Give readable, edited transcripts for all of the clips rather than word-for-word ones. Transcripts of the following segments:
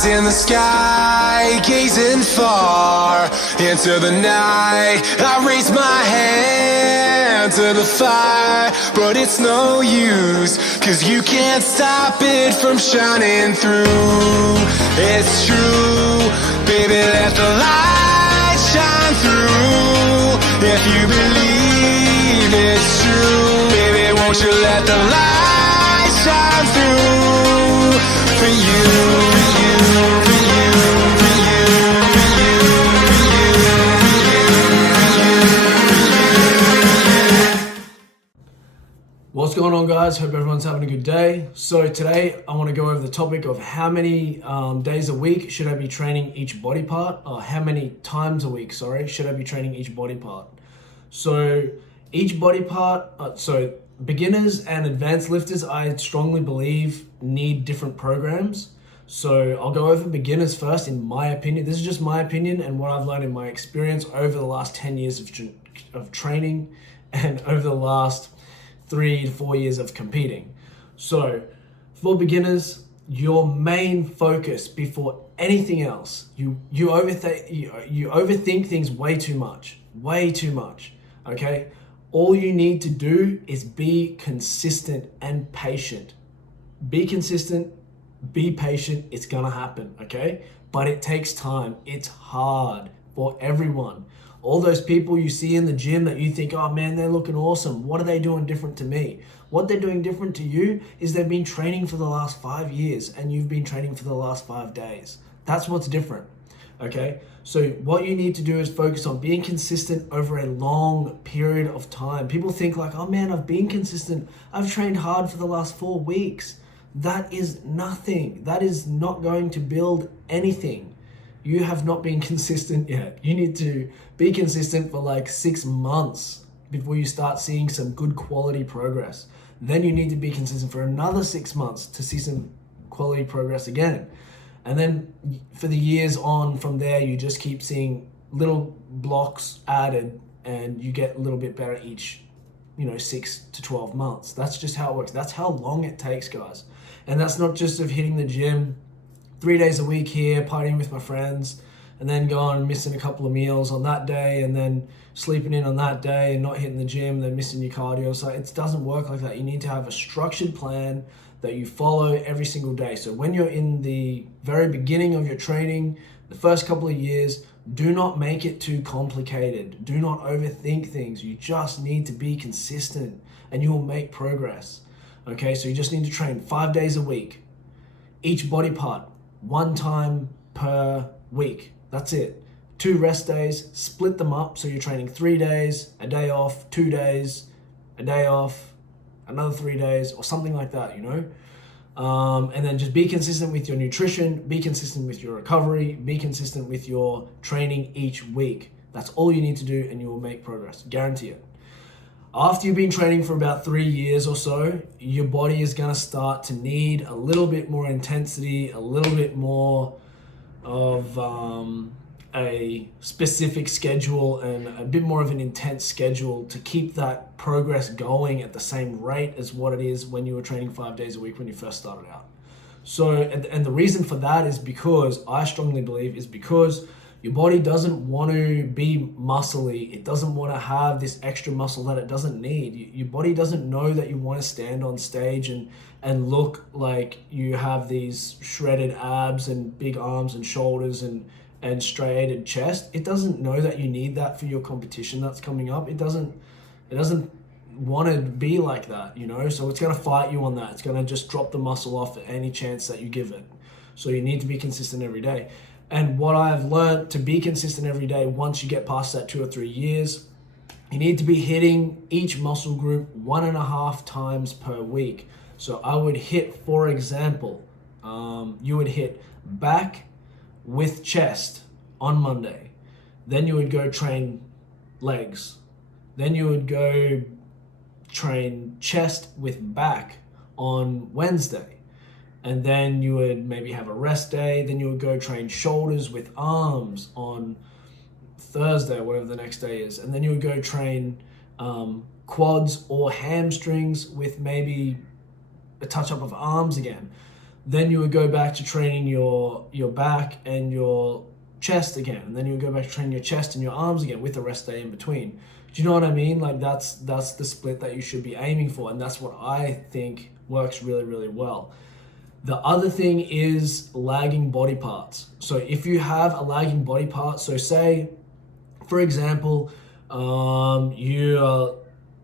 eyes in the sky, gazing far into the night. I raise my hand to the fire, but it's no use, 'cause you can't stop it from shining through. It's true, baby, let the light shine through. If you believe it's true, baby, won't you let the light shine through for you, for you, for you, for you, for you, for you, for you, for you. What's going on, guys? Hope everyone's having a good day. So today I want to go over the topic of how many days a week should I be training each body part, or how many times a week, should I be training each body part. So each body part, so beginners and advanced lifters, I strongly believe need different programs. So I'll go over beginners first, in my opinion. This is just my opinion and what I've learned in my experience over the last 10 years of training and over the last 3 to 4 years of competing. So for beginners, your main focus before anything else, you overthink things way too much, okay? All you need to do is be consistent and patient. Be consistent, be patient, it's gonna happen, okay? But it takes time, it's hard for everyone. All those people you see in the gym that you think, oh man, they're looking awesome. What are they doing different to me? What they're doing different to you is they've been training for the last 5 years and you've been training for the last 5 days. That's what's different, okay? So what you need to do is focus on being consistent over a long period of time. People think like, oh man, I've been consistent. I've trained hard for the last 4 weeks. That is nothing. That is not going to build anything. You have not been consistent yet. You need to be consistent for like 6 months before you start seeing some good quality progress. Then you need to be consistent for another 6 months to see some quality progress again. And then for the years on from there, you just keep seeing little blocks added and you get a little bit better each, 6 to 12 months. That's just how it works. That's how long it takes, guys. And that's not just of hitting the gym 3 days a week here, partying with my friends, and then going missing a couple of meals on that day, and then sleeping in on that day and not hitting the gym, then missing your cardio. So it doesn't work like that. You need to have a structured plan that you follow every single day. So when you're in the very beginning of your training, the first couple of years, do not make it too complicated. Do not overthink things. You just need to be consistent and you will make progress. Okay, so you just need to train 5 days a week, each body part, 1 time per week. That's it. 2 rest days, split them up. So you're training 3 days, a day off, 2 days, a day off, another 3 days, or something like that, and then just be consistent with your nutrition, be consistent with your recovery, be consistent with your training each week. That's all you need to do and you will make progress, guarantee it. After you've been training for about 3 years or so, your body is gonna start to need a little bit more intensity, a little bit more of a specific schedule and a bit more of an intense schedule to keep that progress going at the same rate as what it is when you were training 5 days a week when you first started out. So, and the reason for that is because, I strongly believe, is because your body doesn't want to be muscly. It doesn't want to have this extra muscle that it doesn't need. Your body doesn't know that you want to stand on stage and look like you have these shredded abs and big arms and shoulders and striated chest. It doesn't know that you need that for your competition that's coming up. It doesn't want to be like that, so it's going to fight you on that. It's going to just drop the muscle off at any chance that you give it. So you need to be consistent every day. And what I've learned to be consistent every day, once you get past that 2 or 3 years, you need to be hitting each muscle group 1.5 times per week. So I would hit, for example, you would hit back with chest on Monday. Then you would go train legs. Then you would go train chest with back on Wednesday. And then you would maybe have a rest day. Then you would go train shoulders with arms on Thursday or whatever the next day is. And then you would go train quads or hamstrings with maybe a touch up of arms again. Then you would go back to training your back and your chest again, and then you would go back to training your chest and your arms again with a rest day in between. Do you know what I mean? Like that's the split that you should be aiming for, and that's what I think works really, really well. The other thing is lagging body parts. So if you have a lagging body part, so say, for example, you're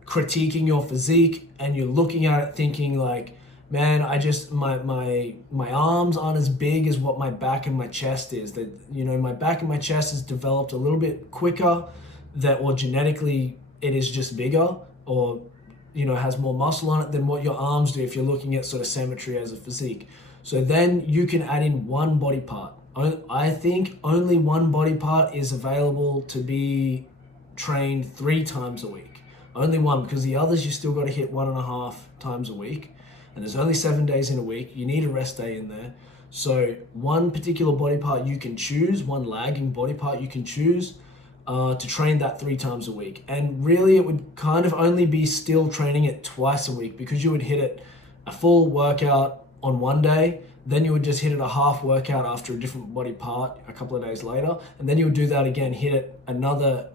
critiquing your physique and you're looking at it thinking like, man, my arms aren't as big as what my back and my chest is. That, you know, my back and my chest has developed a little bit quicker, or genetically it is just bigger, or you know, has more muscle on it than what your arms do if you're looking at sort of symmetry as a physique. So then you can add in one body part. I think only one body part is available to be trained 3 times a week. Only one, because the others you still got to hit 1.5 times a week. And there's only 7 days in a week. You need a rest day in there. So one particular body part you can choose, one lagging body part you can choose, to train that 3 times a week. And really it would kind of only be still training it twice a week, because you would hit it a full workout on one day, then you would just hit it a half workout after a different body part a couple of days later, and then you would do that again, hit it another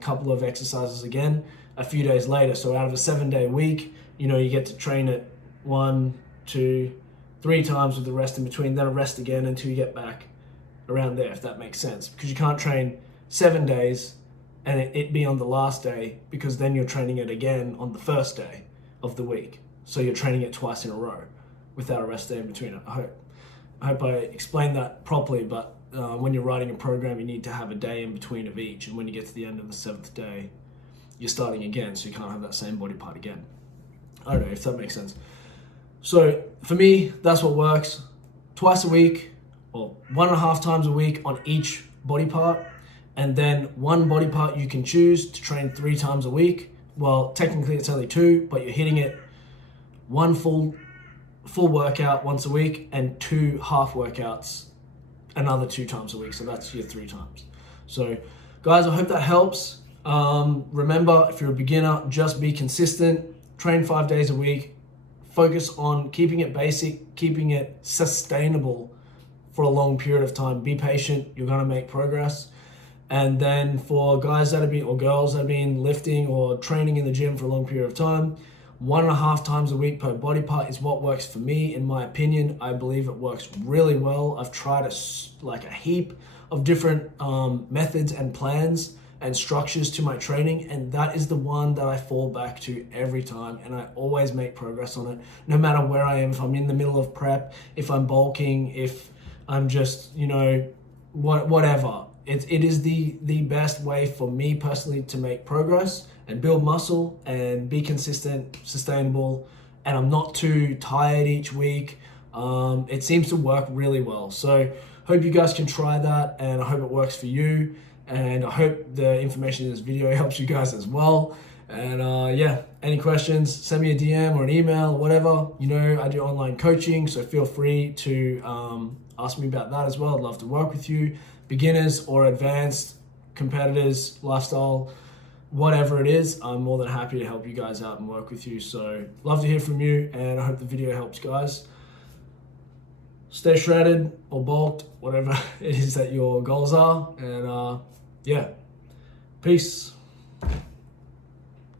couple of exercises again a few days later. So out of a 7-day week, you know, you get to train it 1, 2, 3 times with the rest in between, then a rest again until you get back around there, if that makes sense. Because you can't train 7 days and it be on the last day, because then you're training it again on the first day of the week. So you're training it twice in a row without a rest day in between. I hope I explained that properly, but when you're writing a program, you need to have a day in between of each, and when you get to the end of the 7th day, you're starting again, so you can't have that same body part again. I don't know if that makes sense. So for me, that's what works. Twice a week, or 1.5 times a week on each body part, and then one body part you can choose to train 3 times a week. Well, technically it's only 2, but you're hitting it 1 full workout once a week and 2 half workouts another 2 times a week. So that's your 3 times. So guys, I hope that helps. Remember, if you're a beginner, just be consistent, train 5 days a week, focus on keeping it basic, keeping it sustainable for a long period of time. Be patient, you're gonna make progress. And then for guys that have been, or girls that have been lifting or training in the gym for a long period of time, 1.5 times a week per body part is what works for me, in my opinion. I believe it works really well. I've tried a heap of different methods and plans and structures to my training, and that is the one that I fall back to every time, and I always make progress on it, no matter where I am. If I'm in the middle of prep, if I'm bulking, if I'm just, you know, whatever. It is the best way for me personally to make progress and build muscle and be consistent, sustainable, and I'm not too tired each week. It seems to work really well. So hope you guys can try that, and I hope it works for you. And I hope the information in this video helps you guys as well. And yeah, any questions, send me a DM or an email or whatever. You know, I do online coaching, so feel free to ask me about that as well. I'd love to work with you. Beginners or advanced, competitors, lifestyle, whatever it is, I'm more than happy to help you guys out and work with you. So love to hear from you, and I hope the video helps, guys. Stay shredded or bulked, whatever it is that your goals are. And yeah, peace.